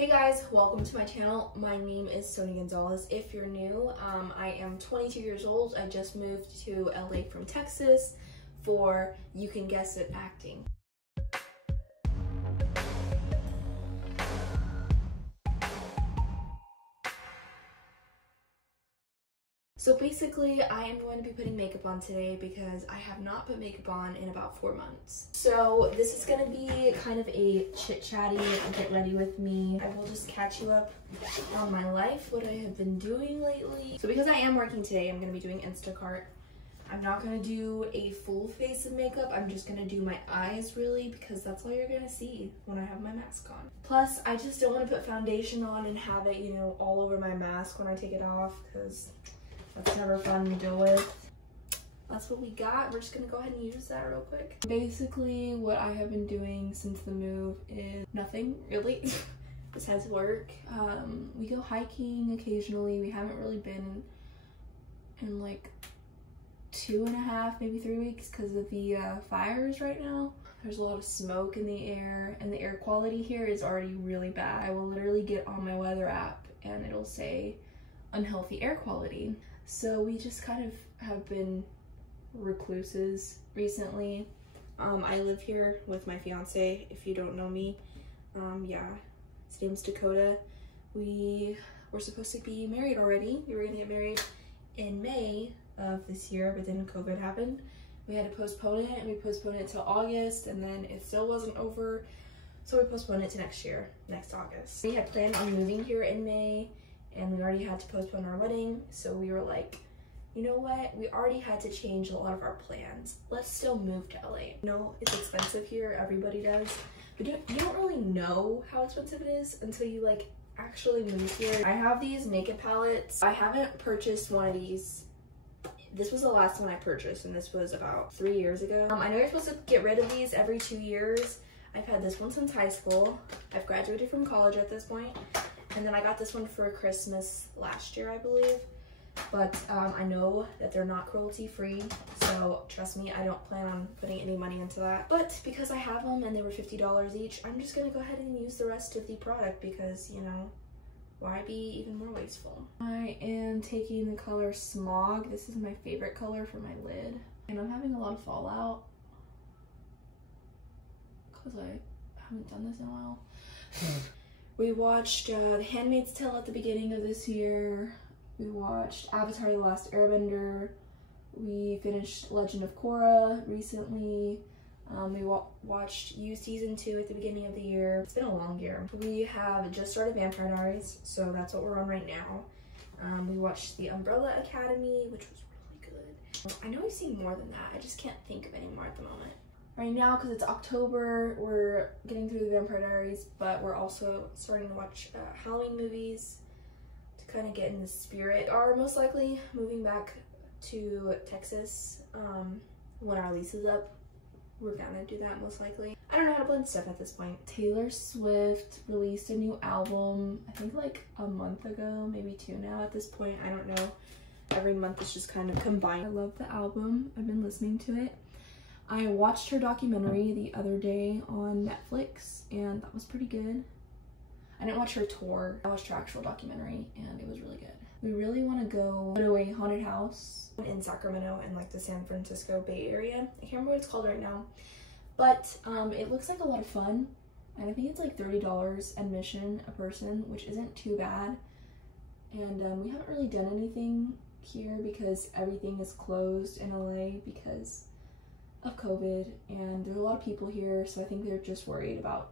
Hey guys, welcome to my channel. My name is Sonia Gonzalez. If you're new, I am 22 years old. I just moved to LA from Texas for, you can guess it, acting. So basically, I am going to be putting makeup on today because I have not put makeup on in about 4 months. So this is gonna be kind of a chit-chatty get ready with me. I will just catch you up on my life, what I have been doing lately. So because I am working today, I'm gonna be doing Instacart. I'm not gonna do a full face of makeup. I'm just gonna do my eyes really because that's all you're gonna see when I have my mask on. Plus, I just don't wanna put foundation on and have it, you know, all over my mask when I take it off because that's never fun to deal with. That's what we got. We're just gonna go ahead and use that real quick. Basically, what I have been doing since the move is nothing, really, besides work. We go hiking occasionally. We haven't really been in like 2.5, maybe 3 weeks because of the fires right now. There's a lot of smoke in the air, and the air quality here is already really bad. I will literally get on my weather app and it'll say unhealthy air quality. So we just kind of have been recluses recently. I live here with my fiance, if you don't know me. Yeah, his name's Dakota. We were supposed to be married already. We were gonna get married in May of this year, but then COVID happened. We had to postpone it, and we postponed it till August, and then it still wasn't over. So we postponed it to next year, next August. We had planned on moving here in May, and we already had to postpone our wedding, so we were like, you know what, we already had to change a lot of our plans. Let's still move to LA. You know, it's expensive here, everybody does, but you don't really know how expensive it is until you like actually move here. I have these naked palettes. I haven't purchased one of these. This was the last one I purchased, and this was about 3 years ago. I know you're supposed to get rid of these every 2 years. I've had this one since high school. I've graduated from college at this point. And then I got this one for Christmas last year, I believe. But I know that they're not cruelty free, so trust me, I don't plan on putting any money into that. But because I have them and they were $50 each, I'm just gonna go ahead and use the rest of the product because, you know, why be even more wasteful? I am taking the color Smog. This is my favorite color for my lid. And I'm having a lot of fallout because I haven't done this in a while. We watched The Handmaid's Tale at the beginning of this year. We watched Avatar: The Last Airbender. We finished Legend of Korra recently. We watched You Season 2 at the beginning of the year. It's been a long year. We have just started Vampire Diaries, so that's what we're on right now. We watched The Umbrella Academy, which was really good. I know we've seen more than that. I just can't think of any more at the moment. Right now, because it's October, we're getting through the Vampire Diaries, but we're also starting to watch Halloween movies to kind of get in the spirit. We are most likely moving back to Texas when our lease is up. We're gonna do that most likely. I don't know how to blend stuff at this point. Taylor Swift released a new album, I think like a month ago, maybe 2 now at this point. I don't know. Every month it's just kind of combined. I love the album. I've been listening to it. I watched her documentary the other day on Netflix, and that was pretty good. I didn't watch her tour. I watched her actual documentary, and it was really good. We really want to go to a haunted house in Sacramento and like the San Francisco Bay Area. I can't remember what it's called right now, but it looks like a lot of fun, and I think it's like $30 admission a person, which isn't too bad. And we haven't really done anything here because everything is closed in LA because of COVID, and there's a lot of people here, so I think they're just worried about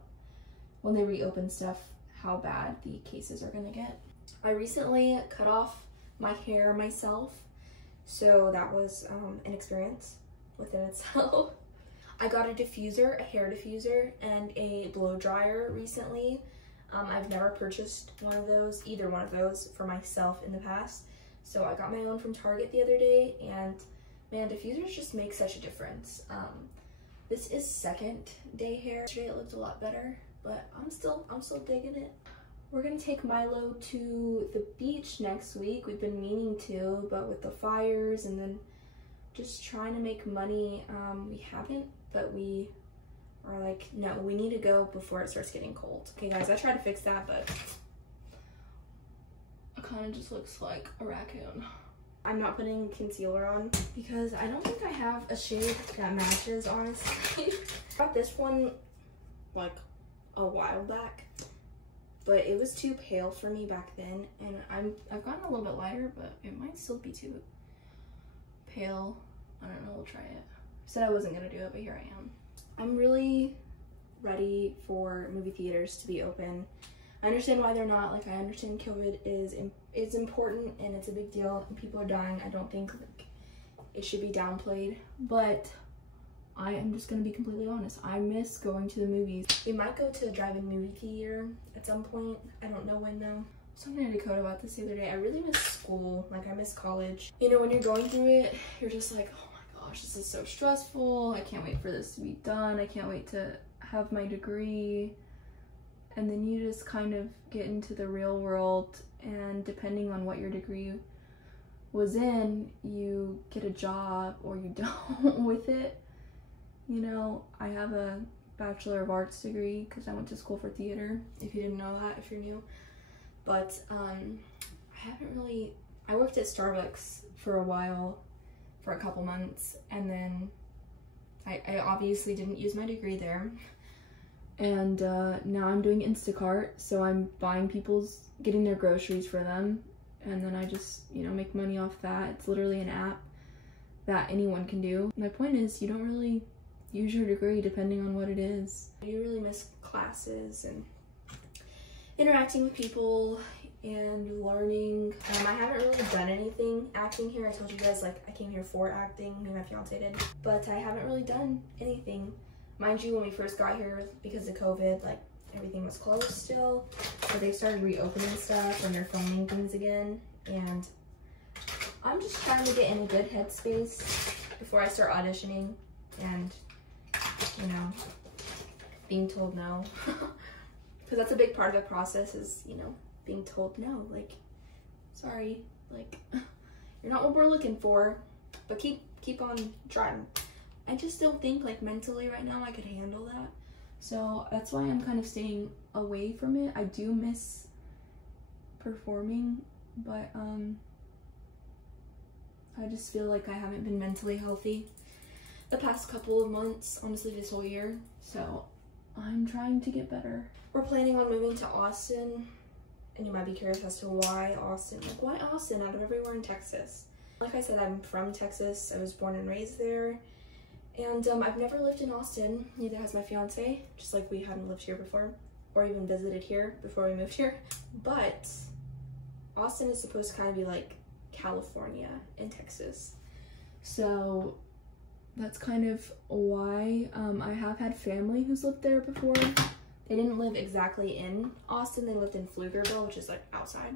when they reopen stuff how bad the cases are gonna get. I recently cut off my hair myself, so that was an experience within itself. I got a diffuser, a hair diffuser, and a blow dryer recently. I've never purchased either one of those for myself in the past, so I got my own from Target the other day, and man, diffusers just make such a difference. This is second day hair. Yesterday it looked a lot better, but I'm still digging it. We're gonna take Milo to the beach next week. We've been meaning to, but with the fires and then just trying to make money, we haven't, but we are like, no, we need to go before it starts getting cold. Okay guys, I tried to fix that, but it kind of just looks like a raccoon. I'm not putting concealer on because I don't think I have a shade that matches, honestly. I got this one like a while back, but it was too pale for me back then, and I've gotten a little bit lighter, but it might still be too pale. I don't know, we'll try it. I said I wasn't gonna do it, but here I am. I'm really ready for movie theaters to be open. I understand why they're not. Like, I understand COVID is important and it's a big deal and people are dying. I don't think like it should be downplayed, but I am just gonna be completely honest. I miss going to the movies. We might go to a drive-in movie theater at some point. I don't know when though. I was talking to Dakota about this the other day. I really miss school. Like, I miss college. You know, when you're going through it, you're just like, oh my gosh, this is so stressful. I can't wait for this to be done. I can't wait to have my degree. And then you just kind of get into the real world, and depending on what your degree was in, you get a job or you don't with it. You know, I have a Bachelor of Arts degree because I went to school for theater, if you didn't know that, if you're new. But I worked at Starbucks for a while, for a couple months, and then I obviously didn't use my degree there. And now I'm doing Instacart, so I'm buying getting their groceries for them, and then I just, you know, make money off that. It's literally an app that anyone can do. My point is, you don't really use your degree depending on what it is. You really miss classes and interacting with people and learning. I haven't really done anything acting here. I told you guys, like, I came here for acting, me and my fiance did, but I haven't really done anything. Mind you, when we first got here, because of COVID, like, everything was closed still, but they started reopening stuff and they're filming things again, and I'm just trying to get in a good headspace before I start auditioning and, you know, being told no. Because that's a big part of the process is, you know, being told no, like, sorry, like, you're not what we're looking for, but keep on trying. I just don't think, like, mentally right now I could handle that. So that's why I'm kind of staying away from it. I do miss performing, but I just feel like I haven't been mentally healthy the past couple of months, honestly this whole year. So I'm trying to get better. We're planning on moving to Austin, and you might be curious as to why Austin. Like, why Austin out of everywhere in Texas? Like I said, I'm from Texas. I was born and raised there. And I've never lived in Austin, neither has my fiance, just like we hadn't lived here before, or even visited here before we moved here. But Austin is supposed to kind of be like California in Texas. So that's kind of why I have had family who's lived there before. They didn't live exactly in Austin, they lived in Pflugerville, which is like outside.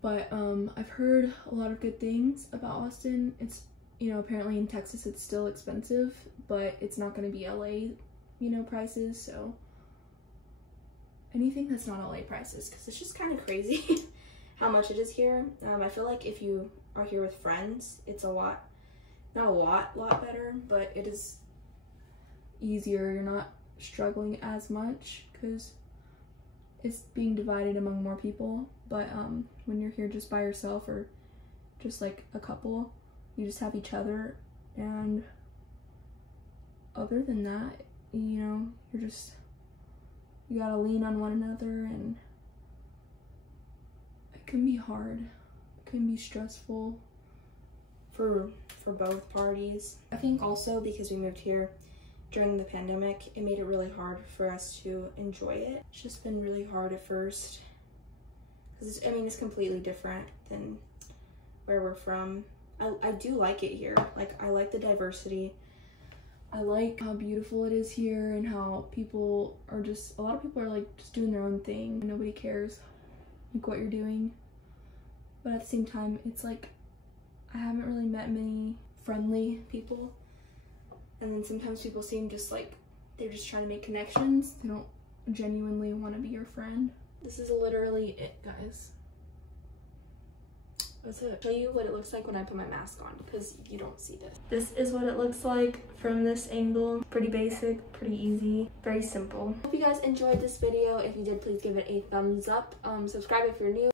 But I've heard a lot of good things about Austin. It's, you know, apparently in Texas it's still expensive, but it's not going to be LA, you know, prices. So anything that's not LA prices, because it's just kind of crazy how much it is here. I feel like if you are here with friends, it's a lot, not a lot better, but it is easier. You're not struggling as much because it's being divided among more people. But when you're here just by yourself or just like a couple, you just have each other, and other than that, you know, you gotta lean on one another, and it can be hard. It can be stressful for both parties. I think also because we moved here during the pandemic, it made it really hard for us to enjoy it. It's just been really hard at first, because I mean, it's completely different than where we're from. I do like it here. Like, I like the diversity. I like how beautiful it is here, and how people are just, a lot of people are like just doing their own thing. Nobody cares like what you're doing. But at the same time, it's like I haven't really met many friendly people. And then sometimes people seem just like they're just trying to make connections. They don't genuinely want to be your friend. This is literally it, guys. That's it. I'll show you what it looks like when I put my mask on because you don't see this. This is what it looks like from this angle. Pretty basic, pretty easy, very simple. Hope you guys enjoyed this video. If you did, please give it a thumbs up. Subscribe if you're new.